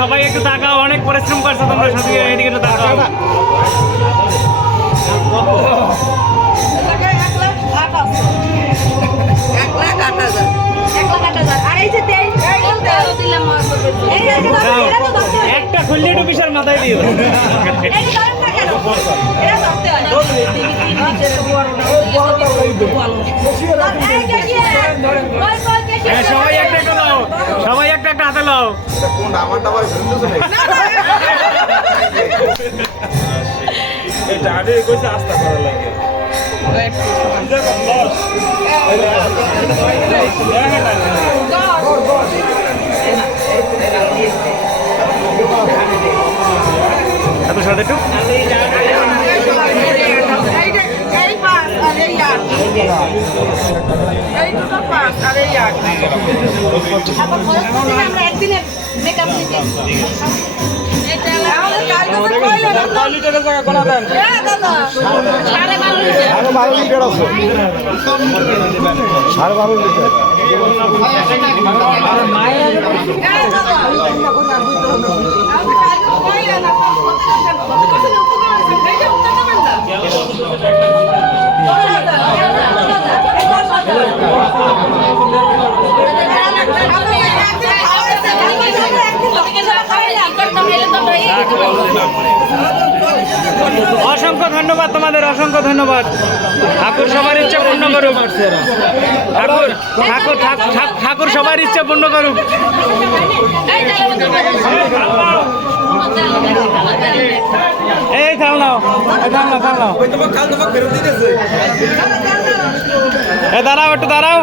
সবাই একটু তাকাও, অনেক পরিশ্রম করছো তোমরা, শুধু এদিকে একটু তাকাও। একটা খুললে একটু বিশাল মাথায় দিও। সবাই একটা একটা দাও, সবাই একটা একটা হাতে লাও। আস্থা করা লাগে এত সাথে একটু অসংখ্য ধন্যবাদ তোমাদের, অসংখ্য ধন্যবাদ। ঠাকুর সবার ইচ্ছা পূর্ণ করুক, ঠাকুর ঠাকুর ঠাকুর সবার ইচ্ছা পূর্ণ করুক। এই থাম নাও, থাম নাও, থাম নাও, দাঁড়াও, একটু দাঁড়াও।